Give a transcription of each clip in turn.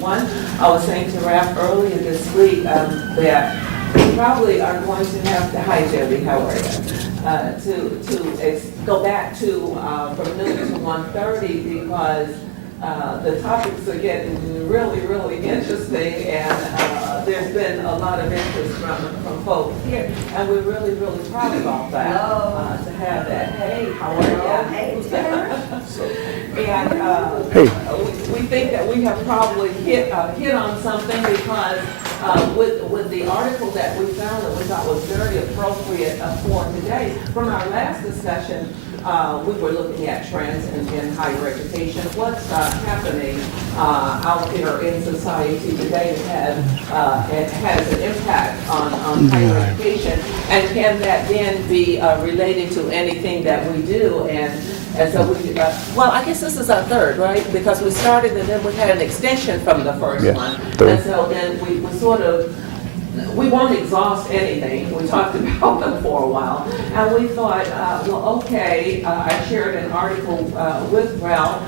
One, I was saying to Raph earlier this week that we probably are going to have to, hi Jody, how are you? Go back to from noon to 1:30 because the topics are getting really, really interesting, and there's been a lot of interest from folks here, and we're really, really proud about that. To have that. Hey, how are you? Hey, Tara. And we think that we have probably hit on something because with the article that we found that we thought was very appropriate for today, from our last discussion, we were looking at trends in higher education. What's happening out there in society today it has an impact on higher education, and can that then be related to anything that we do? And so we, well, I guess this is our third, right? Because we started and then we had an extension from the first one. And so then we sort of, we won't exhaust anything. We talked about them for a while. And we thought, well, okay, I shared an article with Ralph,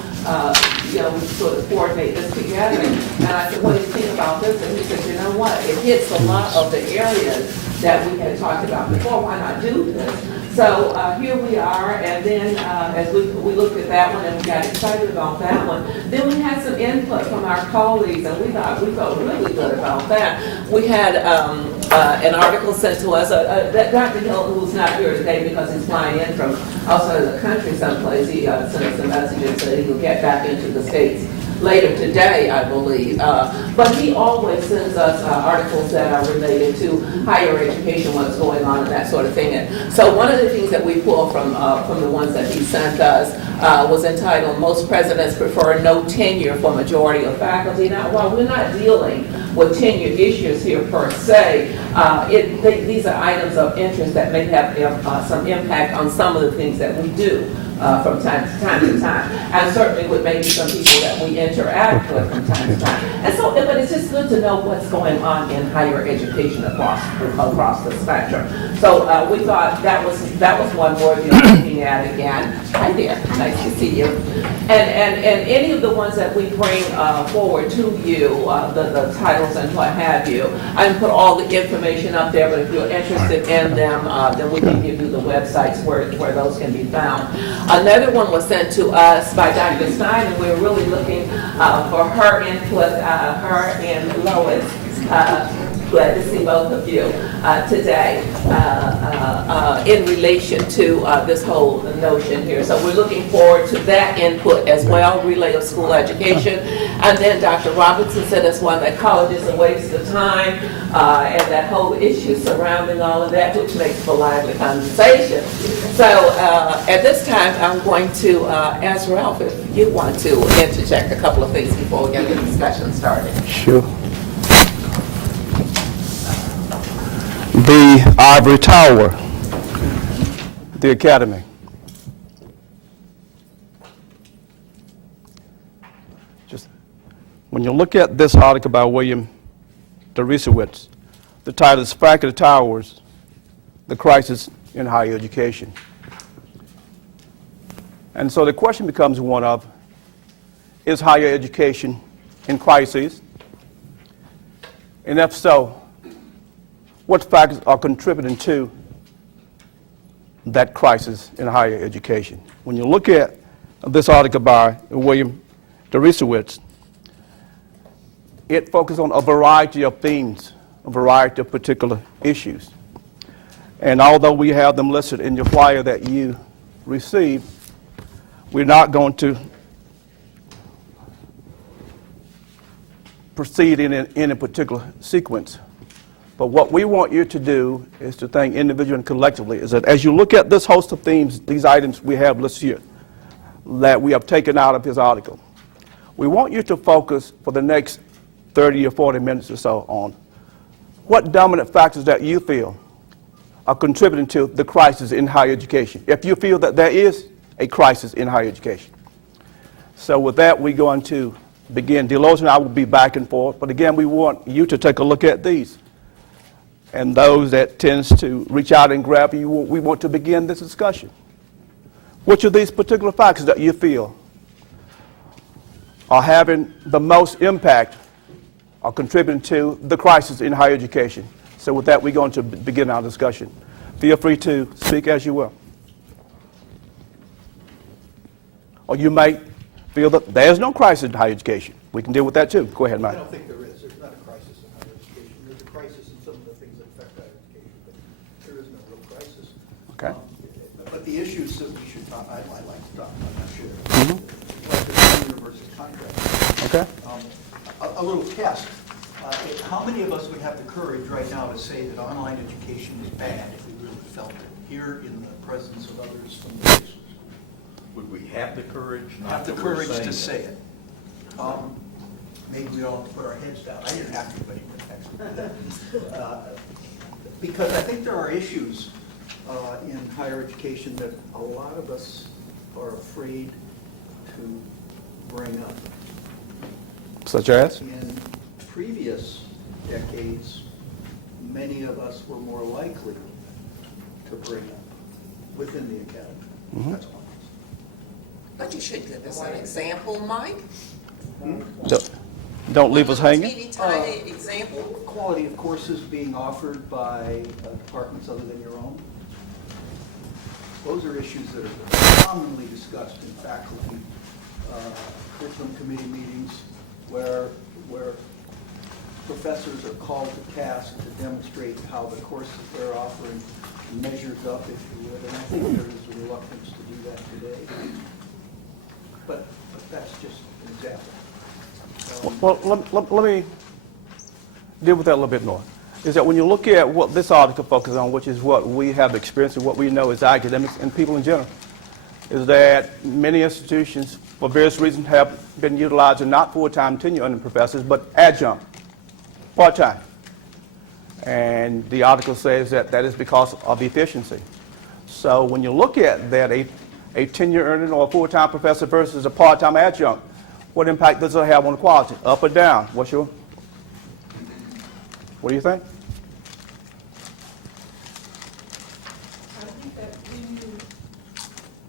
we sort of coordinate this together. And I said, what do you think about this? And he said, you know what? It hits a lot of the areas that we had talked about before. Why not do this? So here we are, and then as we looked at that one and we got excited about that one, then we had some input from our colleagues, and we felt really good about that. We had an article sent to us that Dr. Hilton, who's not here today because he's flying in from outside of the country someplace, he sent us a message and said he'll get back into the States later today, I believe. But he always sends us articles that are related to higher education, what's going on, and that sort of thing. And so one of the things that we pulled from the ones that he sent us was entitled, Most Presidents Prefer No Tenure for Majority of Faculty. Now, while we're not dealing with tenure issues here per se, these are items of interest that may have some impact on some of the things that we do from time to time, and certainly with maybe some people that we interact with from time to time. And so, but it's just good to know what's going on in higher education across the spectrum. So we thought that was one worthy of looking at again. Hi there, nice to see you. And any of the ones that we bring forward to you, the titles and what have you, I can put all the information up there. But if you're interested in them, then we can give you the websites where those can be found. Another one was sent to us by Dr. Stein, and we're really looking for her input, her and Lois. Glad to see both of you today in relation to this whole notion here. So we're looking forward to that input as well, relay of school education. And then Dr. Robinson sent us one that college is a waste of time, and that whole issue surrounding all of that, which makes for lively conversation. So at this time, I'm going to ask Ralph if you want to interject a couple of things before we get the discussion started. Sure. The ivory tower, the academy. Just when you look at this article by William Deresiewicz, the title is Faculty Towers, the Crisis in Higher Education. And so the question becomes one of, is higher education in crisis? And if so, what factors are contributing to that crisis in higher education? When you look at this article by William Deresiewicz, it focuses on a variety of themes, a variety of particular issues. And although we have them listed in your flyer that you received, we're not going to proceed in any particular sequence. But what we want you to do is to think individually and collectively, is that as you look at this host of themes, these items we have listed here, that we have taken out of his article, we want you to focus for the next 30 or 40 minutes or so on what dominant factors that you feel are contributing to the crisis in higher education, if you feel that there is a crisis in higher education. So with that, we're going to begin. Delois and I will be back and forth, but again, we want you to take a look at these. And those that tends to reach out and grab you, we want to begin this discussion. Which of these particular factors that you feel are having the most impact are contributing to the crisis in higher education. So with that, we're going to begin our discussion. Feel free to speak as you will. Or you might feel that there's no crisis in higher education. We can deal with that too. Go ahead, Mike. I don't think there is. There's not a crisis in higher education. There's a crisis in some of the things that affect higher education, but there is no real crisis. Okay. But the issues that we should talk, I'd like to talk about, I'm sure. Like the tenure versus contract. Okay. A little test. How many of us would have the courage right now to say that online education is bad if we really felt it here in the presence of others from the business? Would we have the courage? Have the courage to say it. Maybe we all have to put our heads down. I didn't have to, but he did. Because I think there are issues in higher education that a lot of us are afraid to bring up. Such as? In previous decades, many of us were more likely to bring up within the academy. That's one. But you should give us an example, Mike. Don't leave us hanging. Teeny tiny example. Quality of courses being offered by departments other than your own. Those are issues that are commonly discussed in faculty curriculum committee meetings where professors are called to task to demonstrate how the courses they're offering measures up, if you would. And I think there is a reluctance to do that today. But that's just an example. Well, let me deal with that a little bit more. Is that when you look at what this article focuses on, which is what we have experienced and what we know as academics and people in general, is that many institutions, for various reasons, have been utilizing not full-time tenure under professors, but adjunct, part-time. And the article says that that is because of efficiency. So when you look at that, a tenure earning or a full-time professor versus a part-time adjunct, what impact does it have on quality, up or down? What do you think? I think that when you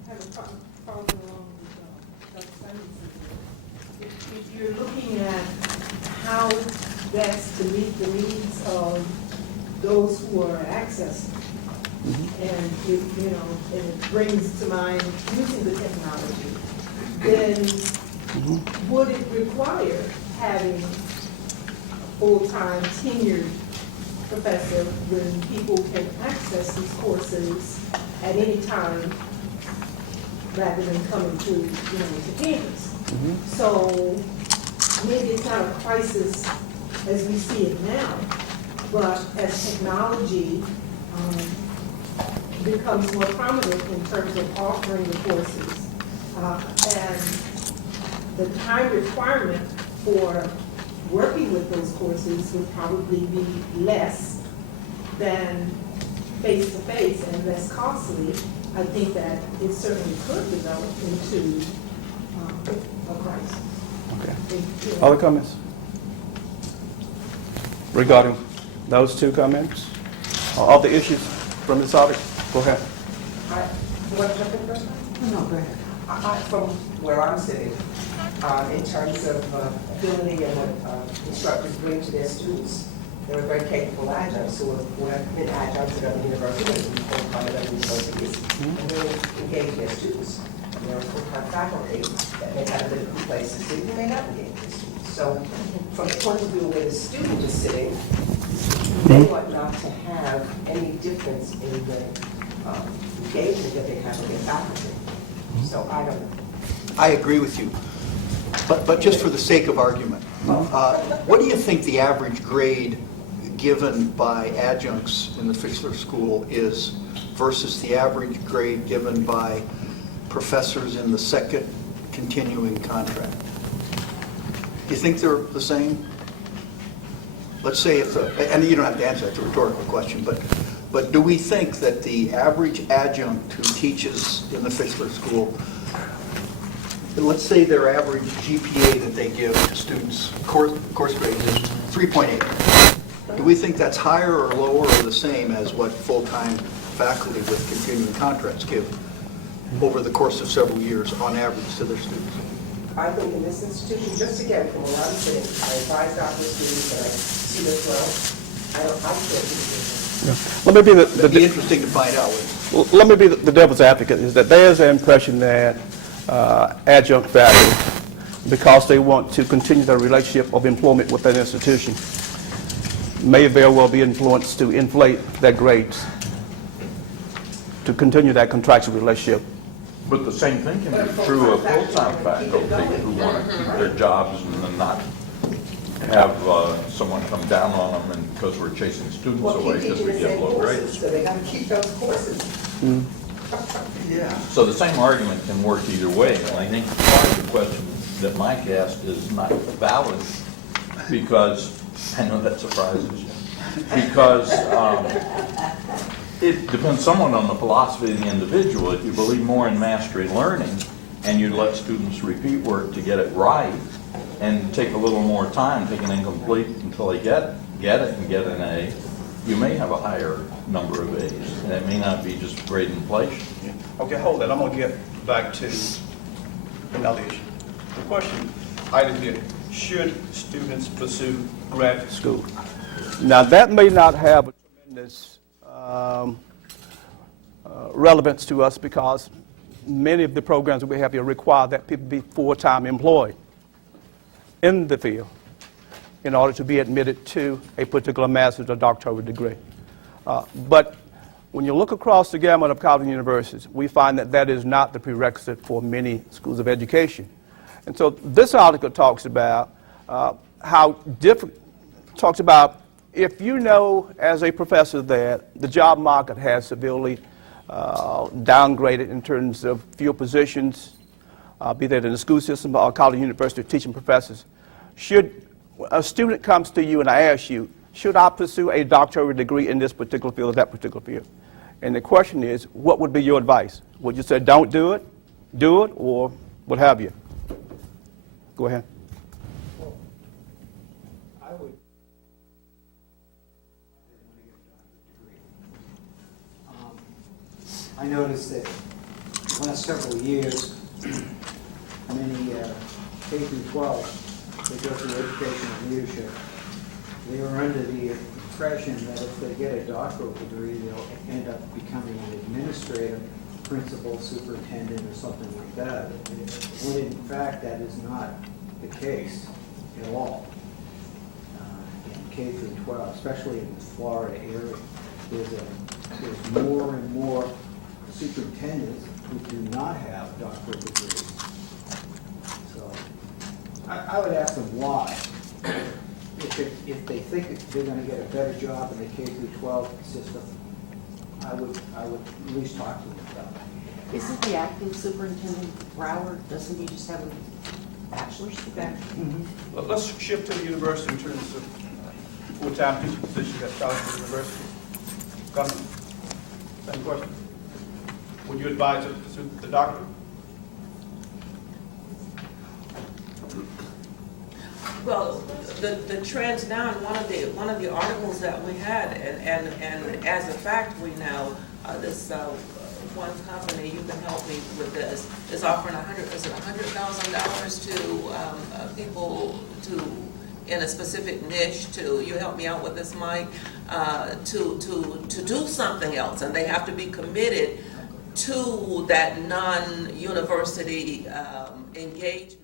have a problem along with Dr. Simonson, if you're looking at how best to meet the needs of those who are accessing, and it brings to mind using the technology, then would it require having a full-time tenured professor when people can access these courses at any time rather than coming to campus? So maybe it's not a crisis as we see it now, but as technology becomes more prominent in terms of offering the courses, and the time requirement for working with those courses would probably be less than face-to-face and less costly. I think that it certainly could develop into a crisis. Okay. Other comments? Regarding those two comments? Or other issues from this article? Go ahead. You want to jump in first? No, go ahead. From where I'm sitting, in terms of ability and what instructors bring to their students, there are very capable adjuncts who have been adjuncts at other universities and full-time at other universities, and really engage their students. And there are full-time faculty that may have a bit of complacency who may not engage their students. So from the point of view where the student is sitting, they want not to have any difference in the engagement that they have with their faculty. So I don't know. I agree with you. But just for the sake of argument, what do you think the average grade given by adjuncts in the Fixler School is versus the average grade given by professors in the second continuing contract? Do you think they're the same? Let's say it's and you don't have to answer, it's a rhetorical question, but do we think that the average adjunct who teaches in the Fixler School, let's say their average GPA that they give to students, course grade is 3.8. Do we think that's higher or lower or the same as what full-time faculty with continuing contracts give over the course of several years on average to their students? I think in this institution, just again, from where I'm sitting, I advise doctoral students and I see this well, I can't do this. Let me be It'd be the interesting to find out. let me be the devil's advocate, is that there's the impression that adjunct faculty, because they want to continue their relationship of employment with that institution, may very well be influenced to inflate their grades, to continue that contractual relationship. But the same thing can be true of full-time faculty who want to keep their jobs and then not have someone come down on them and because we're chasing students Well, away keep because teaching we the get same low courses, grades. so they gotta keep those courses. Yeah. So the same argument can work either way, and I think part of the question that Mike asked is not valid because, I know that surprises you, because it depends somewhat on the philosophy of the individual. If you believe more in mastery learning and you let students repeat work to get it right and take a little more time, take an incomplete until they get it and get an A, you may have a higher number of A's. And it may not be just grade inflation. Okay, hold that. I'm going to get back to another issue. The question, item here, should students pursue graduate school? Now, that may not have a tremendous relevance to us because many of the programs that we have here require that people be full-time employed in the field in order to be admitted to a particular master's or doctoral degree. But when you look across the gamut of college and universities, we find that that is not the prerequisite for many schools of education. And so this article talks about talks about if you know as a professor that the job market has severely downgraded in terms of fewer positions, be that in the school system or college and university teaching professors, should a student comes to you and I ask you, should I pursue a doctoral degree in this particular field or that particular field? And the question is, what would be your advice? Would you say don't do it, or what have you? Go ahead. I would I noticed that the last several years, many K through 12, they go through education and leadership. They were under the impression that if they get a doctoral degree, they'll end up becoming an administrator, principal, superintendent, or something like that. When in fact, that is not the case at all. In K through 12, especially in the Florida area, there's more and more superintendents who do not have doctoral degrees. So I would ask them why. If they think they're going to get a better job in the K through 12 system, I would at least talk to them about it. Isn't the acting superintendent Broward, doesn't he just have a bachelor's degree? Let's shift to the university in terms of full-time teaching positions at college and university. Governor, same question. Would you advise us to pursue the doctorate? Well, the trends now, and one of the articles that we had, and as a fact, we know this one company, you can help me with this, is offering $100,000 to people in a specific niche you help me out with this, Mike, to do something else, and they have to be committed to that non-university engagement.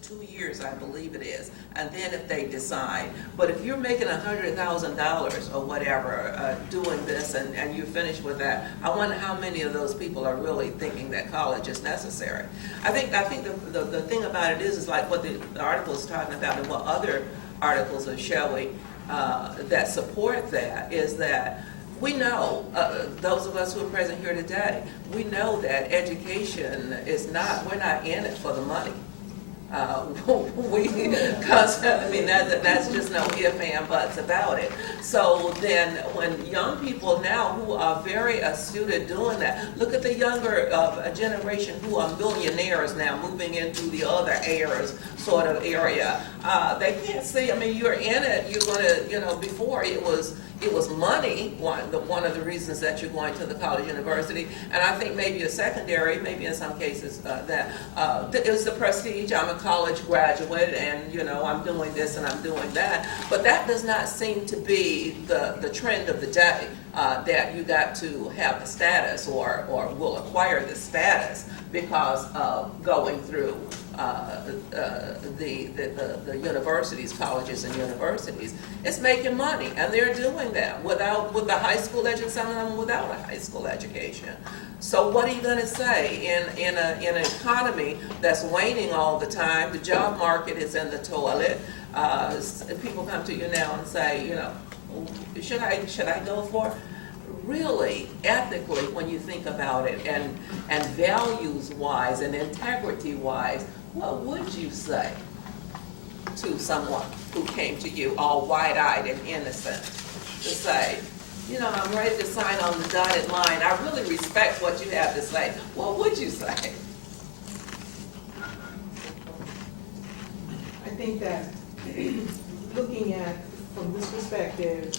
2 years, I believe it is, and then if they decide. But if you're making $100,000 or whatever doing this and you're finished with that, I wonder how many of those people are really thinking that college is necessary. I think the thing about it is like what the article is talking about and what other articles are showing that support that is that we know, those of us who are present here today, we know that education is not, we're not in it for the money. Because, I mean, that's just no if, and, buts about it. So then, when young people now who are very astute at doing that, look at the younger generation who are millionaires now, moving into the other heirs sort of area. They can't see, I mean, you're in it, you're gonna, before it was money, one of the reasons that you're going to the college university, and I think maybe a secondary, maybe in some cases, that it was the prestige. I'm a college graduate, and I'm doing this and I'm doing that, but that does not seem to be the trend of the day, that you got to have the status or will acquire the status because of going through the universities, colleges and universities. It's making money, and they're doing that with the high school education, some of them without a high school education. So what are you going to say in an economy that's waning all the time? The job market is in the toilet. People come to you now and say, should I go for it? Really, ethically, when you think about it, and values-wise and integrity-wise, what would you say to someone who came to you all wide-eyed and innocent to say, I'm ready to sign on the dotted line. I really respect what you have to say. What would you say? I think that looking at from this perspective,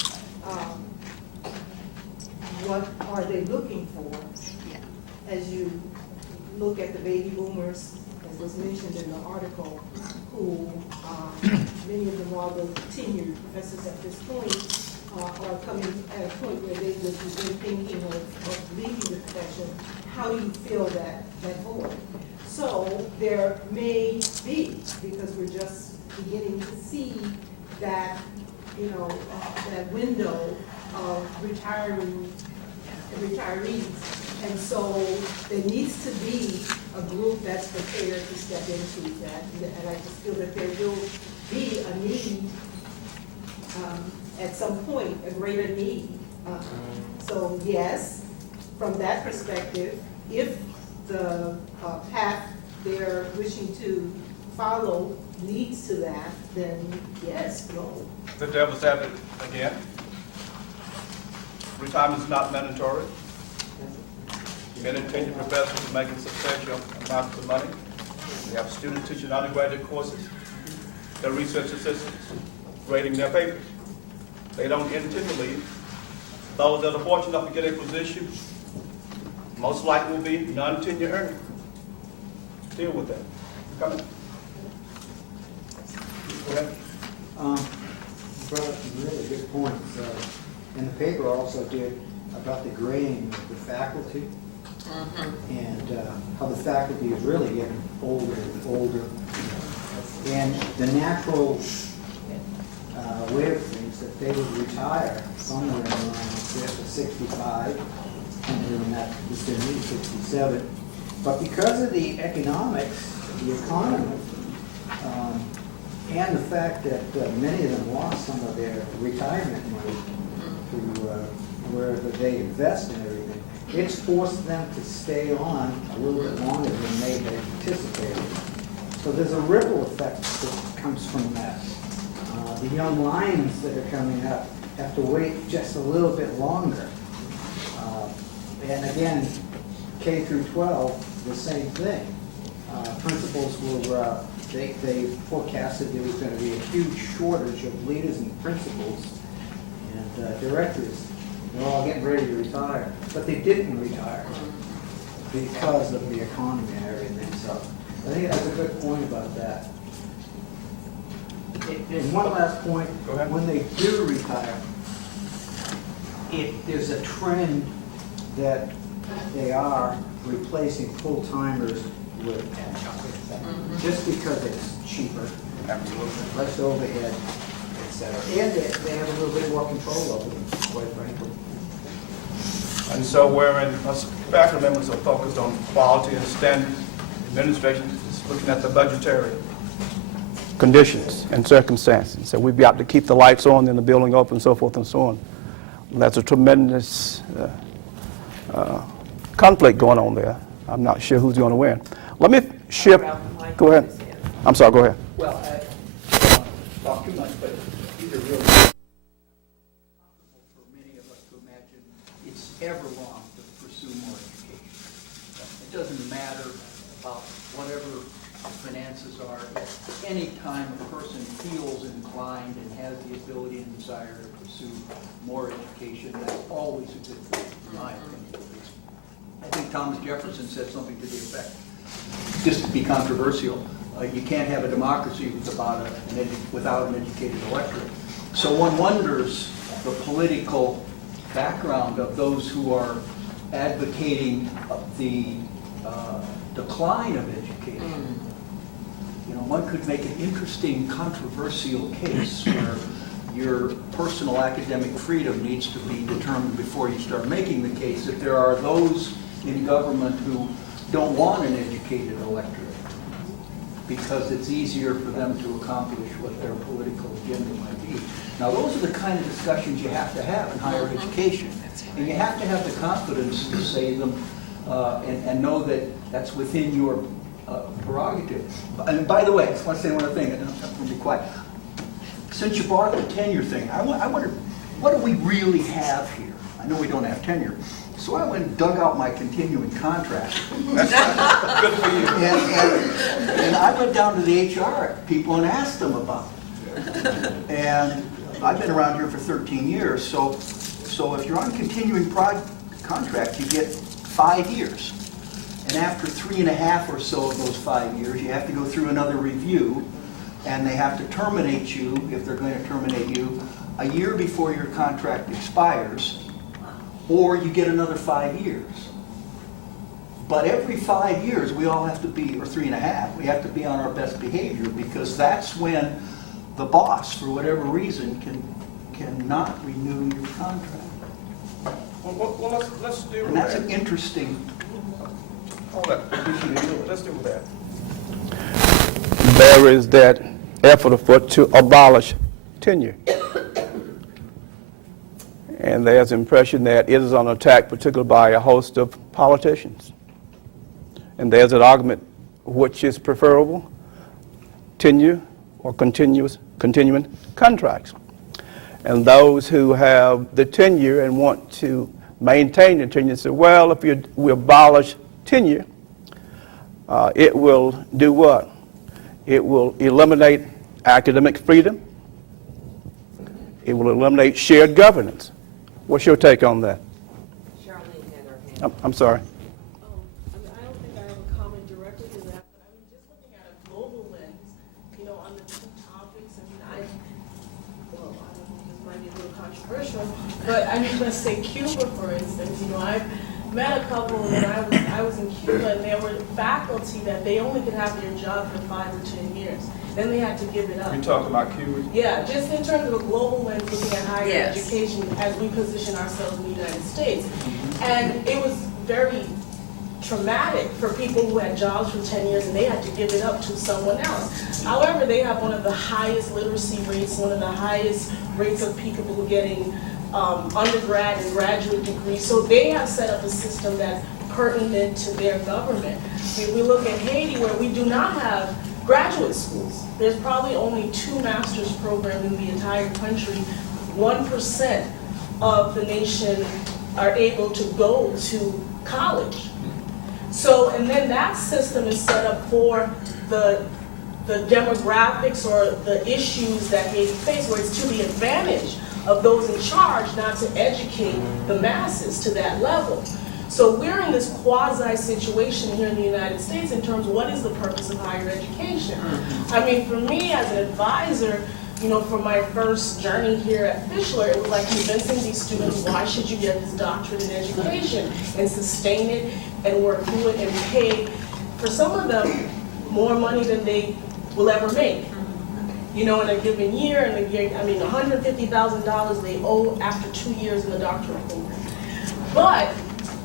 what are they looking for? As you look at the baby boomers, as was mentioned in the article, who many of them are the tenured professors at this point, are coming at a point where they would begin thinking of leaving the profession. How do you fill that void? So there may be, because we're just beginning to see that, that window of retirees. And so there needs to be a group that's prepared to step into that. And I just feel that there will be a need, at some point, a greater need. So yes, from that perspective, if the path they're wishing to follow leads to that, then yes, go. The devil's advocate again. Retirement is not mandatory. Many tenured professors are making substantial amounts of money. We have students teaching undergraduate courses. They're research assistants grading their papers. They don't intend to leave. Those that are fortunate enough to get a position, most likely will be non-tenure earning. Deal with that. Come on. Go ahead. You brought up some really good points. And the paper also did about the grading of the faculty, and how the faculty is really getting older and older. And the natural way of things, that they would retire somewhere around 65, and then that was their new 67. But because of the economics, the economy, and the fact that many of them lost some of their retirement money to wherever they invest in everything, it's forced them to stay on a little bit longer than they had anticipated. So there's a ripple effect that comes from that. The young lions that are coming up have to wait just a little bit longer. And again, K through 12, the same thing. Principals were, they forecasted there was going to be a huge shortage of leaders and principals and directors. They're all getting ready to retire, but they didn't retire because of the economy and everything. So I think that's a good point about that. And one last point, when they do retire, there's a trend that they are replacing full-timers with adjuncts, just because it's cheaper, less overhead, et cetera. And they have a little bit more control over them, quite frankly. And so wherein us faculty members are focused on quality and standards, administration is looking at the budgetary conditions and circumstances. So we've got to keep the lights on and the building open, so forth and so on. And that's a tremendous conflict going on there. I'm not sure who's going to win. Let me shift. Go ahead. I'm sorry, go ahead. Well, I don't want to talk too much, but these are really possible for many of us to imagine it's ever wrong to pursue more education. It doesn't matter about whatever finances are. Any time a person feels inclined and has the ability and desire to pursue more education, that's always a good thing, in my opinion. I think Thomas Jefferson said something to the effect, just to be controversial, you can't have a democracy without an educated electorate. So one wonders the political background of those who are advocating the decline of education. You know, one could make an interesting controversial case where your personal academic freedom needs to be determined before you start making the case that there are those in government who don't want an educated electorate because it's easier for them to accomplish what their political agenda might be. Now, those are the kind of discussions you have to have in higher education. And you have to have the confidence to say them and know that that's within your prerogative. And by the way, I just want to say one other thing, and I'm going to be quiet. Since you brought up the tenure thing, I wonder, what do we really have here? I know we don't have tenure. So I went and dug out my continuing contract. Good for you. And I went down to the HR people and asked them about it. And I've been around here for 13 years, so if you're on a continuing contract, you get 5 years. And after 3.5 or so of those 5 years, you have to go through another review, and they have to terminate you, if they're going to terminate you, a year before your contract expires, or you get another 5 years. But every 5 years, we all have to be, or 3.5, we have to be on our best behavior, because that's when the boss, for whatever reason, cannot renew your contract. Well, let's deal And with that's that. an interesting Hold on. Let's deal with that. There is that effort afoot to abolish tenure. And there's an impression that it is on attack, particularly by a host of politicians. And there's an argument which is preferable, tenure or continuing contracts. And those who have the tenure and want to maintain the tenure say, well, if we abolish tenure, it will do what? It will eliminate academic freedom. It will eliminate shared governance. What's your take on that? Charlene had her hand. I'm sorry. I don't think I have a comment directly to that, but I mean, just looking at a global lens, you know, on the two topics, I mean, I don't know, this might be a little controversial, but I mean, let's say Cuba, for instance, you know, I've met a couple when I was in Cuba, and there were faculty that they only could have their job for 5 or 10 years. Then they had to give it up. You talking about Cuba? Yeah, just in terms of a global lens, looking at higher Yes. education as we position ourselves in the United States. And it was very traumatic for people who had jobs for 10 years and they had to give it up to someone else. However, they have one of the highest literacy rates, one of the highest rates of people getting undergrad and graduate degrees. So they have set up a system that's pertinent to their government. If we look at Haiti, where we do not have graduate schools, there's probably only 2 master's programs in the entire country. 1% of the nation are able to go to college. So, and then that system is set up for the demographics or the issues that Haiti face, where it's to the advantage of those in charge not to educate the masses to that level. So we're in this quasi-situation here in the United States in terms of what is the purpose of higher education. I mean, for me as an advisor, you know, for my first journey here at Fischler, it was like convincing these students, why should you get this doctorate in education and sustain it and work through it and pay, for some of them, more money than they will ever make. You know, in a given year, I mean, $150,000 they owe after 2 years in the doctoral program. But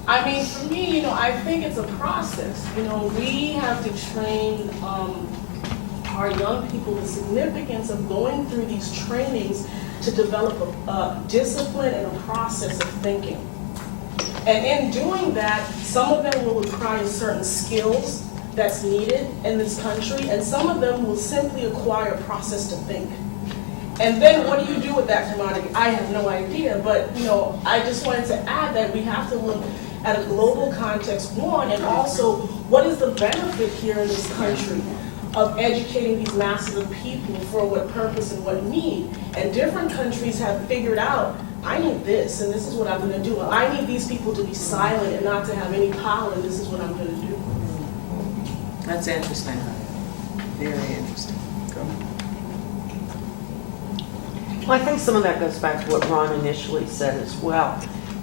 I mean, for me, you know, I think it's a process. You know, we have to train our young people the significance of going through these trainings to develop a discipline and a process of thinking. And in doing that, some of them will require certain skills, that's needed in this country, and some of them will simply acquire a process to think. And then what do you do with that commodity? I have no idea, but I just wanted to add that we have to look at a global context, one, and also what is the benefit here in this country of educating these masses of people for what purpose and what need. And different countries have figured out, I need this, and this is what I'm gonna do. I need these people to be silent and not to have any power, and this is what I'm gonna do. That's interesting. Very interesting. Well, I think some of that goes back to what Ron initially said as well.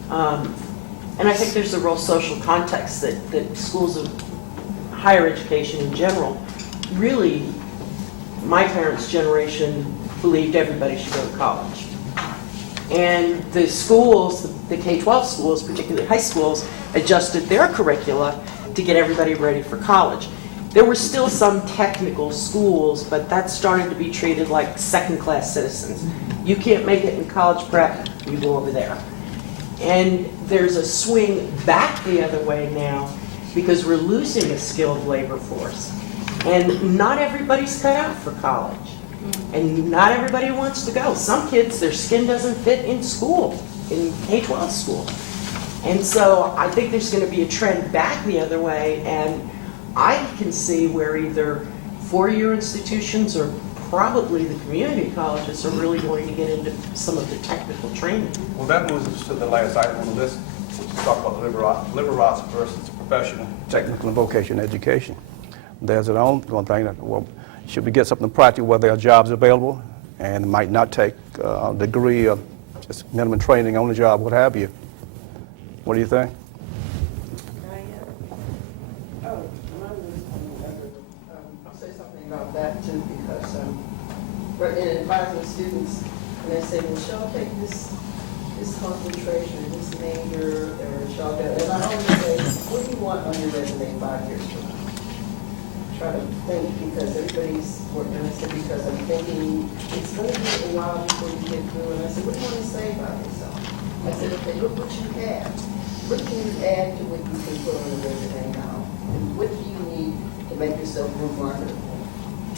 And I think there's a real social context that schools of higher education in general, really, my parents' generation believed everybody should go to college. And the schools, the K-12 schools, particularly high schools, adjusted their curricula to get everybody ready for college. There were still some technical schools, but that started to be treated like second-class citizens. You can't make it in college prep, you go over there. And there's a swing back the other way now because we're losing a skilled labor force. And not everybody's cut out for college. And not everybody wants to go. Some kids, their skin doesn't fit in school, in K-12 school. And so I think there's going to be a trend back the other way, and I can see where either four-year institutions or probably the community colleges are really going to get into some of the technical training. Well, that moves us to the last item on the list, which is talk about the liberal arts versus professional, technical, and vocational education. There's an ongoing thing that, well, should we get something practical where there are jobs available and it might not take a degree of just minimum training on the job, what have you? What do you think? I'll say something about that too, because we're in advising students, and they say, well, shall I take this concentration, this major, or shall I go? And I always say, what do you want on your resume 5 years from now? Try to think, because everybody's working. I said, because I'm thinking it's going to be a while before you get through. And I said, what do you want to say about yourself? I said, okay, look what you have. What can you add to what you can put on the resume now? And what do you need to make yourself more marketable?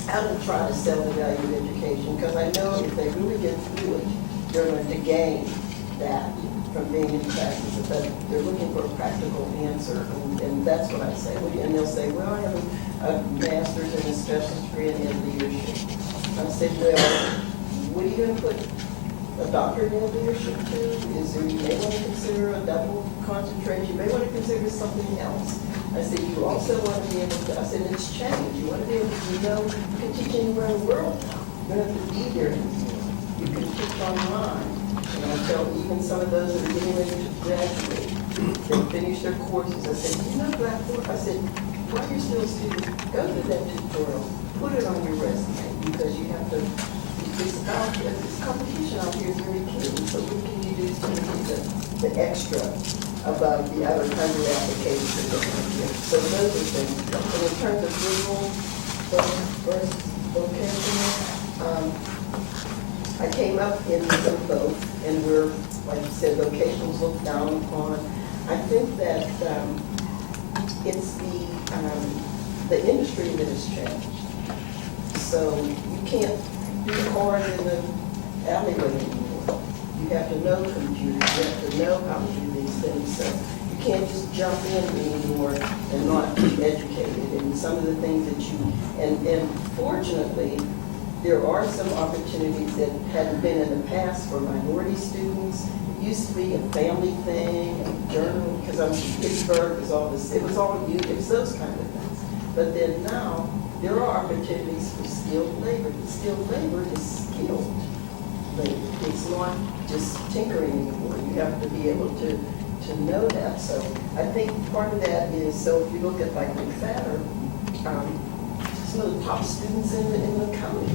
I don't try to sell the value of education, because I know if they really get through it, they're going to gain that from being in classes, but they're looking for a practical answer, and that's what I say. And they'll say, well, I have a master's and a specialist degree in leadership. I said, well, what are you going to put a doctorate in leadership to? You may want to consider a double concentration. You may want to consider something else. I said, you also want to be able to, I said, it's change. You want to be able to know, you can teach anywhere in the world now. You don't have to be there. You can teach online. And I tell even some of those that are getting ready to graduate, they finish their courses. I said, you know Blackboard? I said, while you're still a student, go to that tutorial, put it on your resume, because you have to, it's out there, this competition out here is very keen. So what can you do to get the extra above the other 100 applications that they're going to get? So those are things. And in terms of visual versus vocational, I came up in both, and we're, like you said, vocationals looked down upon. I think that it's the industry that has changed. So you can't be hard in the alleyway anymore. You have to know computers, you have to know how to do these things. So you can't just jump in anymore and not be educated. And some of the things that you, and fortunately, there are some opportunities that hadn't been in the past for minority students. It used to be a family thing, a journal, because I'm from Pittsburgh, it was all youth, it was those kind of things. But then now, there are opportunities for skilled labor. But skilled labor is skilled labor. It's not just tinkering anymore. You have to be able to know that. So I think part of that is, so if you look at like McFadder, some of the top students in the county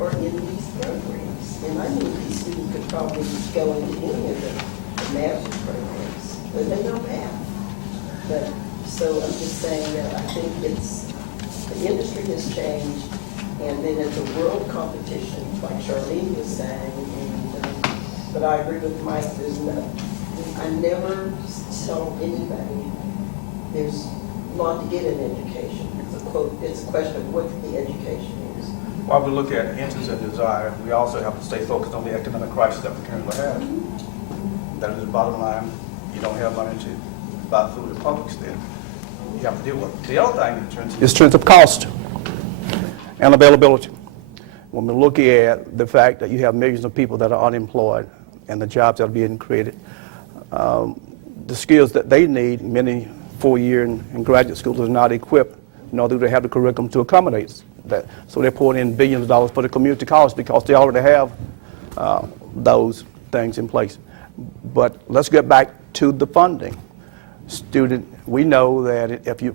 are in these programs. And I knew these students could probably go into any of the master's programs, but they know math. But, so I'm just saying that I think the industry has changed, and then it's a world competition, like Charlene was saying, and, but I agree with Mike, I never tell anybody, there's want to get an education? It's a question of what the education is. While we look at interest and desire, we also have to stay focused on the economic crisis that we currently have. That is the bottom line. You don't have money to buy food at Publix, then you have to deal with it. The other thing is in terms of cost and availability. When we look at the fact that you have millions of people that are unemployed and the jobs that are being created, the skills that they need, many four-year and graduate schools are not equipped, nor do they have the curriculum to accommodate that. So they're pouring in billions of dollars for the community college because they already have those things in place. But let's get back to the funding. We know that if you